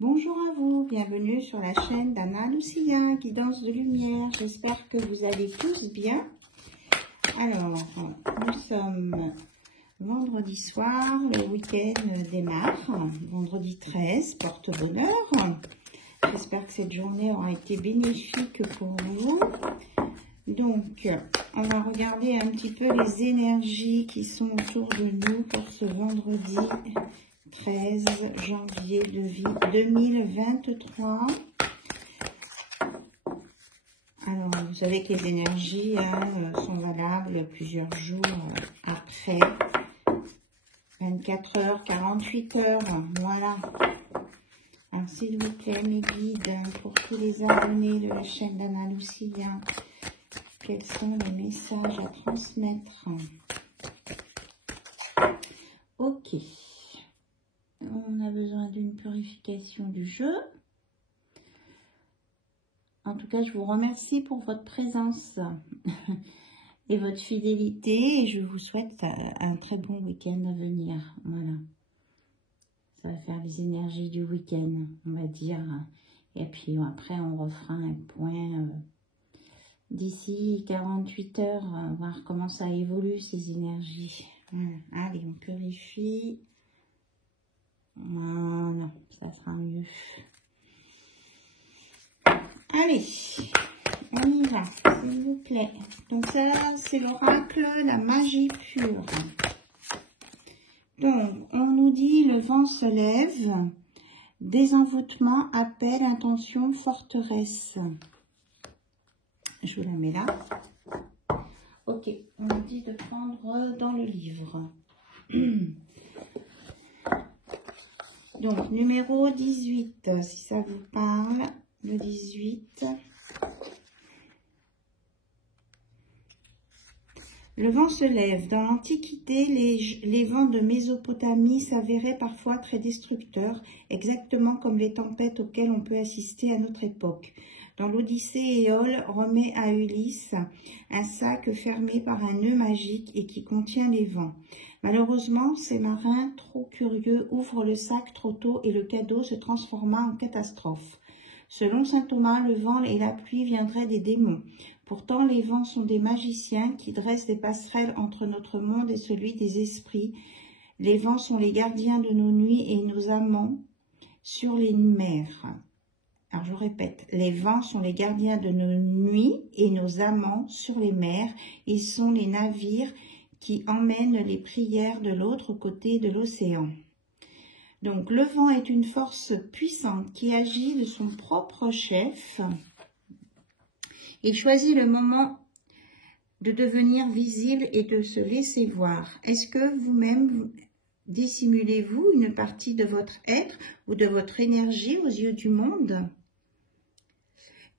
Bonjour à vous, bienvenue sur la chaîne d'Anna Lucia, Guidance de Lumière. J'espère que vous allez tous bien. Alors, nous sommes vendredi soir, le week-end démarre, vendredi 13, porte-bonheur. J'espère que cette journée aura été bénéfique pour vous. Donc, on va regarder un petit peu les énergies qui sont autour de nous pour ce vendredi 13 janvier 2023. Alors, vous savez que les énergies sont valables plusieurs jours après. 24 heures, 48 heures, voilà. Alors, s'il vous plaît, mes guides, pour tous les abonnés de la chaîne d'Anna Lucia, quels sont les messages à transmettre? Ok. On a besoin d'une purification du jeu. En tout cas, je vous remercie pour votre présence et votre fidélité. Et je vous souhaite un très bon week-end à venir. Voilà. Ça va faire les énergies du week-end, on va dire. Et puis après, on refera un point d'ici 48 heures. Voir comment ça évolue, ces énergies. Voilà. Allez, on purifie. Voilà, ça sera mieux. Allez, on y va, s'il vous plaît. Donc ça, c'est l'oracle, la magie pure. Donc, on nous dit, le vent se lève, désenvoûtement, appel, intention, forteresse. Je vous la mets là. Ok, on nous dit de prendre dans le livre. Donc, numéro 18, si ça vous parle, le 18. Le vent se lève. Dans l'Antiquité, les vents de Mésopotamie s'avéraient parfois très destructeurs, exactement comme les tempêtes auxquelles on peut assister à notre époque. Dans l'Odyssée, Éole remet à Ulysse un sac fermé par un nœud magique et qui contient les vents. Malheureusement, ces marins, trop curieux, ouvrent le sac trop tôt et le cadeau se transforma en catastrophe. Selon saint Thomas, le vent et la pluie viendraient des démons. Pourtant, les vents sont des magiciens qui dressent des passerelles entre notre monde et celui des esprits. Les vents sont les gardiens de nos nuits et nos amants sur les mers. Alors, je répète, les vents sont les gardiens de nos nuits et nos amants sur les mers. Ils sont les navires qui emmènent les prières de l'autre côté de l'océan. Donc, le vent est une force puissante qui agit de son propre chef. Il choisit le moment de devenir visible et de se laisser voir. Est-ce que vous-même dissimulez-vous une partie de votre être ou de votre énergie aux yeux du monde?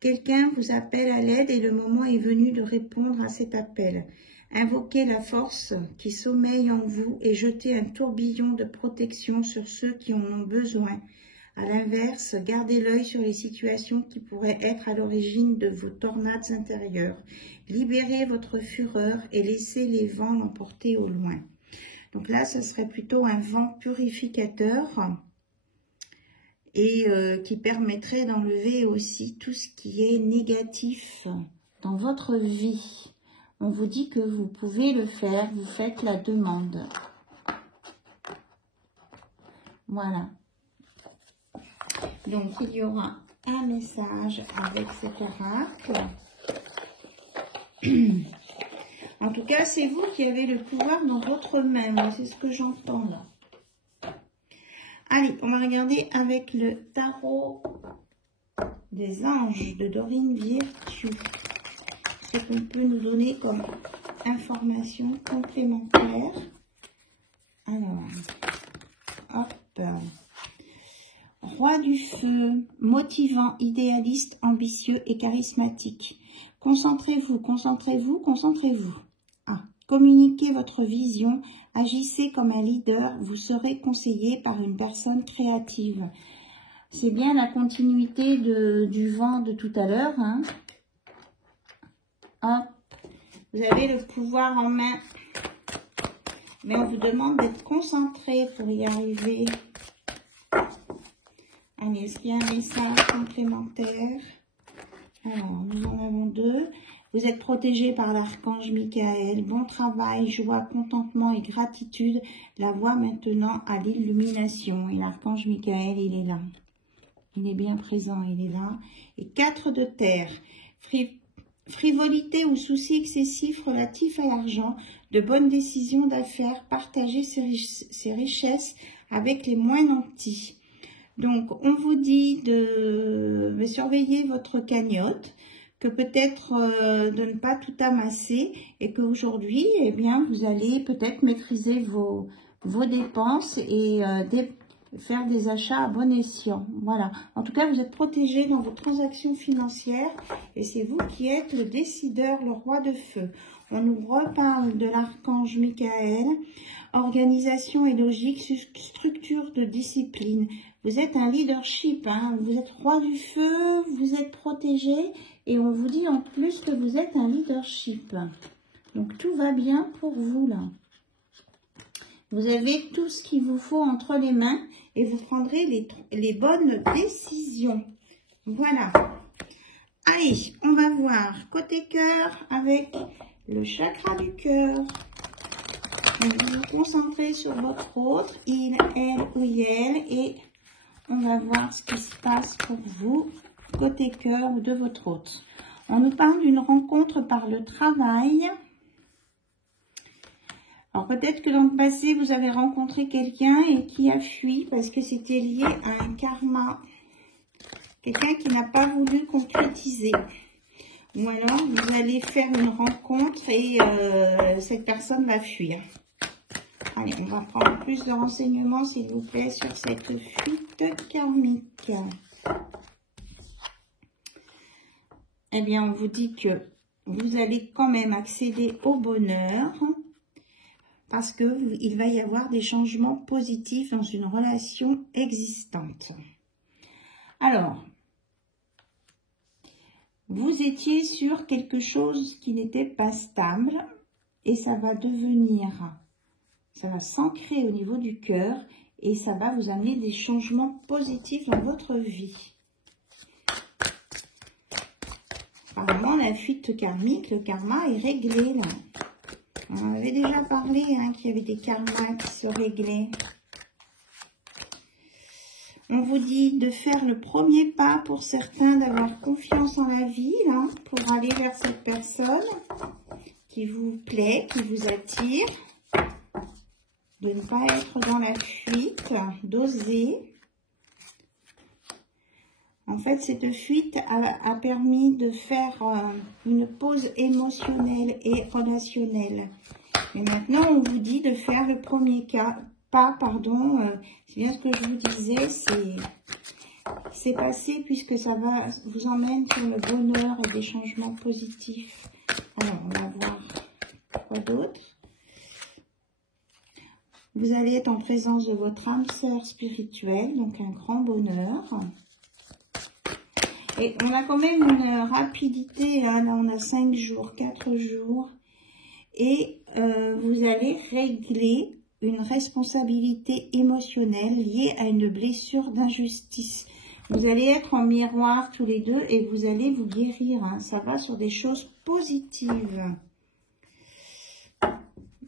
Quelqu'un vous appelle à l'aide et le moment est venu de répondre à cet appel. Invoquez la force qui sommeille en vous et jetez un tourbillon de protection sur ceux qui en ont besoin. À l'inverse, gardez l'œil sur les situations qui pourraient être à l'origine de vos tornades intérieures. Libérez votre fureur et laissez les vents l'emporter au loin. Donc là, ce serait plutôt un vent purificateur et qui permettrait d'enlever aussi tout ce qui est négatif dans votre vie. On vous dit que vous pouvez le faire, vous faites la demande. Voilà. Donc, il y aura un message avec cet oracle. En tout cas, c'est vous qui avez le pouvoir dans votre main. C'est ce que j'entends là. Allez, on va regarder avec le tarot des anges de Dorine Virtue. Ce qu'on peut nous donner comme information complémentaire. Alors, hop. Roi du feu, motivant, idéaliste, ambitieux et charismatique. Concentrez-vous, concentrez-vous, concentrez-vous. Ah, communiquez votre vision, agissez comme un leader, vous serez conseillé par une personne créative. C'est bien la continuité du vent de tout à l'heure, hein. Hop, vous avez le pouvoir en main, mais on vous demande d'être concentré pour y arriver. Allez, est-ce qu'il y a un message complémentaire? Alors, nous en avons 2. Vous êtes protégé par l'archange Michael. Bon travail, joie, contentement et gratitude. La voie maintenant à l'illumination. Et l'archange Michael, il est là. Il est bien présent, il est là. Et 4 de terre. Frivolité ou soucis excessifs relatifs à l'argent. De bonnes décisions d'affaires. Partager ses richesses avec les moins nantis. Donc, on vous dit de surveiller votre cagnotte, que peut-être de ne pas tout amasser et qu'aujourd'hui, eh bien, vous allez peut-être maîtriser vos dépenses et faire des achats à bon escient. Voilà. En tout cas, vous êtes protégé dans vos transactions financières et c'est vous qui êtes le décideur, le roi de feu. On nous reparle de l'archange Michael. Organisation et logique, structure de discipline. Vous êtes un leadership, hein, vous êtes roi du feu, vous êtes protégé et on vous dit en plus que vous êtes un leadership. Donc tout va bien pour vous là. Vous avez tout ce qu'il vous faut entre les mains et vous prendrez les bonnes décisions. Voilà. Allez, on va voir côté cœur avec le chakra du cœur. Donc, vous vous concentrez sur votre autre, il, elle ou elle, et on va voir ce qui se passe pour vous, côté cœur ou de votre autre. On nous parle d'une rencontre par le travail. Alors peut-être que dans le passé, vous avez rencontré quelqu'un et qui a fui parce que c'était lié à un karma. Quelqu'un qui n'a pas voulu concrétiser. Ou alors, vous allez faire une rencontre et cette personne va fuir. Allez, on va prendre plus de renseignements, s'il vous plaît, sur cette fuite karmique. Eh bien, on vous dit que vous allez quand même accéder au bonheur parce qu'il va y avoir des changements positifs dans une relation existante. Alors, vous étiez sur quelque chose qui n'était pas stable et ça va devenir... Ça va s'ancrer au niveau du cœur et ça va vous amener des changements positifs dans votre vie. Apparemment, la fuite karmique, le karma est réglé là. On en avait déjà parlé, hein, qu'il y avait des karmas qui se réglaient. On vous dit de faire le premier pas pour certains, d'avoir confiance en la vie là, pour aller vers cette personne qui vous plaît, qui vous attire. De ne pas être dans la fuite, d'oser. En fait, cette fuite a permis de faire une pause émotionnelle et relationnelle. Mais maintenant, on vous dit de faire le premier pas, c'est bien ce que je vous disais, c'est passé puisque ça va vous emmène sur le bonheur et des changements positifs. Alors, on va voir quoi d'autre. Vous allez être en présence de votre âme sœur spirituelle, donc un grand bonheur. Et on a quand même une rapidité, hein, là on a 5 jours, 4 jours. Et vous allez régler une responsabilité émotionnelle liée à une blessure d'injustice. Vous allez être en miroir tous les deux et vous allez vous guérir. Hein. Ça va sur des choses positives.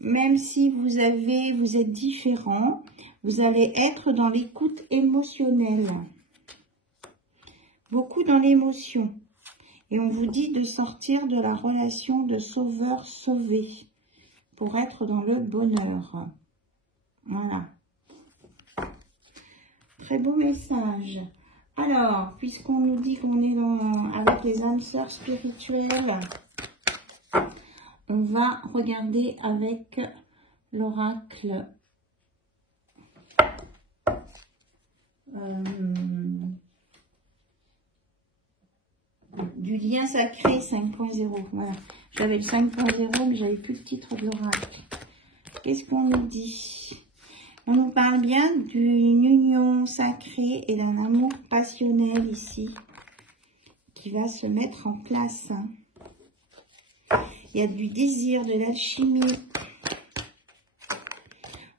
Même si vous êtes différent, vous allez être dans l'écoute émotionnelle. Beaucoup dans l'émotion. Et on vous dit de sortir de la relation de sauveur-sauvé pour être dans le bonheur. Voilà. Très beau message. Alors, puisqu'on nous dit qu'on est avec les âmes sœurs spirituelles, on va regarder avec l'oracle du lien sacré 5.0. Voilà. J'avais le 5.0, mais j'avais plus le titre de l'oracle. Qu'est-ce qu'on nous dit? On nous parle bien d'une union sacrée et d'un amour passionnel ici, qui va se mettre en place. Il y a du désir, de l'alchimie.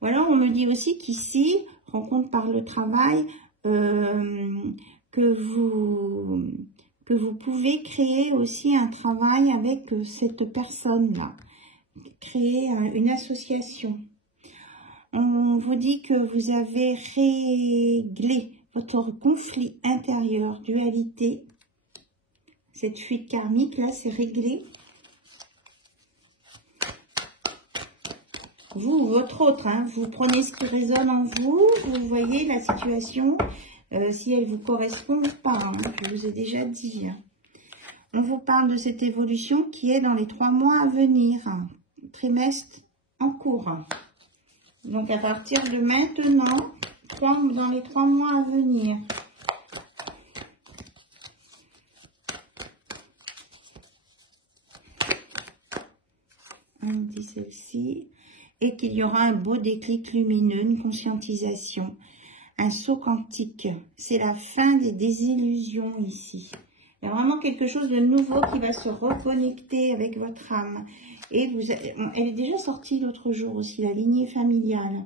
Ou alors on me dit aussi qu'ici, rencontre par le travail, il que vous pouvez créer aussi un travail avec cette personne-là. Créer une association. On vous dit que vous avez réglé votre conflit intérieur, dualité. Cette fuite karmique, là, c'est réglé. Vous, votre autre, hein, vous prenez ce qui résonne en vous, vous voyez la situation, si elle vous correspond ou pas, hein, je vous ai déjà dit. On vous parle de cette évolution qui est dans les 3 mois à venir, hein, trimestre en cours. Donc à partir de maintenant, dans les 3 mois à venir. On dit celle-ci. Et qu'il y aura un beau déclic lumineux, une conscientisation, un saut quantique. C'est la fin des désillusions ici. Il y a vraiment quelque chose de nouveau qui va se reconnecter avec votre âme. Et elle est déjà sortie l'autre jour aussi, la lignée familiale.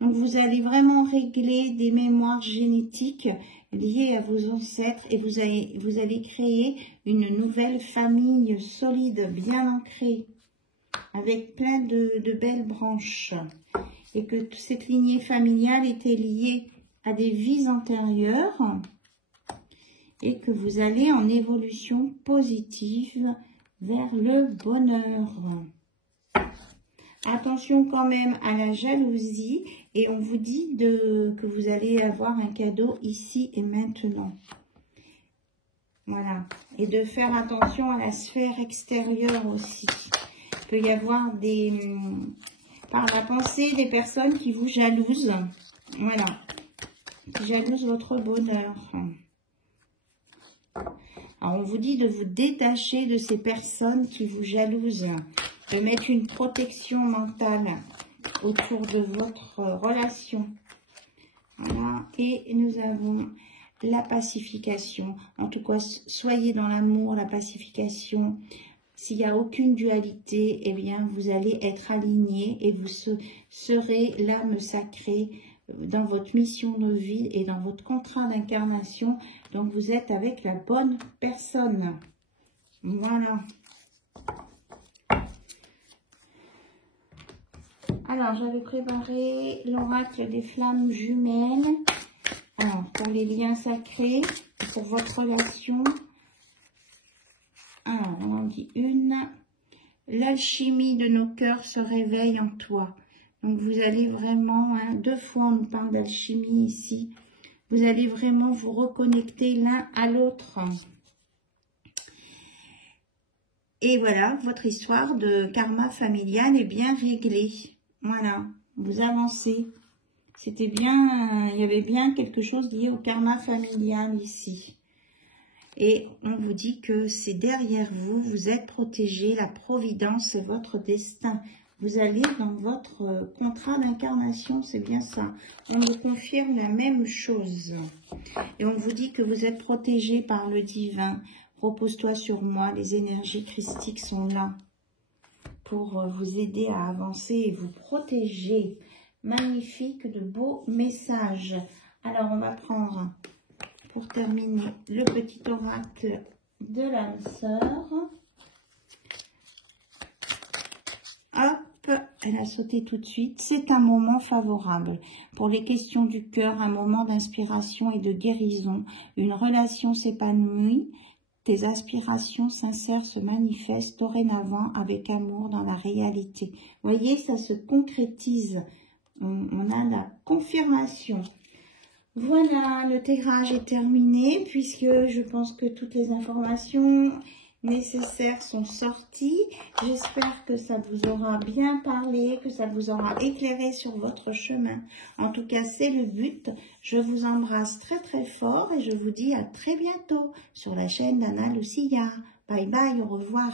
Donc vous allez vraiment régler des mémoires génétiques liées à vos ancêtres et vous allez créer une nouvelle famille solide, bien ancrée, avec plein de belles branches. Et que cette lignée familiale était liée à des vies antérieures et que vous allez en évolution positive vers le bonheur. Attention quand même à la jalousie et on vous dit que vous allez avoir un cadeau ici et maintenant. Voilà. Et de faire attention à la sphère extérieure aussi. Il peut y avoir par la pensée des personnes qui vous jalousent. Voilà. Qui jalousent votre bonheur. Alors, on vous dit de vous détacher de ces personnes qui vous jalousent, de mettre une protection mentale autour de votre relation. Voilà, et nous avons la pacification. En tout cas, soyez dans l'amour, la pacification. S'il n'y a aucune dualité, eh bien, vous allez être alignés et vous serez l'âme sacrée dans votre mission de vie et dans votre contrat d'incarnation. Donc, vous êtes avec la bonne personne. Voilà. Alors, j'avais préparé l'oracle des flammes jumelles. Alors, pour les liens sacrés, pour votre relation. Alors, on en dit une. L'alchimie de nos cœurs se réveille en toi. Donc, vous allez vraiment, 2 fois on nous parle d'alchimie ici. Vous allez vraiment vous reconnecter l'un à l'autre. Et voilà, votre histoire de karma familial est bien réglée. Voilà, vous avancez. C'était bien, il y avait bien quelque chose lié au karma familial ici. Et on vous dit que c'est derrière vous, vous êtes protégé, la providence est votre destin. Vous allez dans votre contrat d'incarnation, c'est bien ça. On vous confirme la même chose. Et on vous dit que vous êtes protégé par le divin. Repose-toi sur moi, les énergies christiques sont là pour vous aider à avancer et vous protéger. Magnifique, de beaux messages. Alors, on va prendre, pour terminer, le petit oracle de l'âme sœur. Hop, elle a sauté tout de suite. C'est un moment favorable. Pour les questions du cœur, un moment d'inspiration et de guérison. Une relation s'épanouit. Tes aspirations sincères se manifestent dorénavant avec amour dans la réalité. Vous voyez, ça se concrétise. On a la confirmation. Voilà, le tirage est terminé puisque je pense que toutes les informations nécessaires sont sorties. J'espère que ça vous aura bien parlé, que ça vous aura éclairé sur votre chemin. En tout cas, c'est le but. Je vous embrasse très très fort et je vous dis à très bientôt sur la chaîne d'Anna Lucia. Bye bye, au revoir.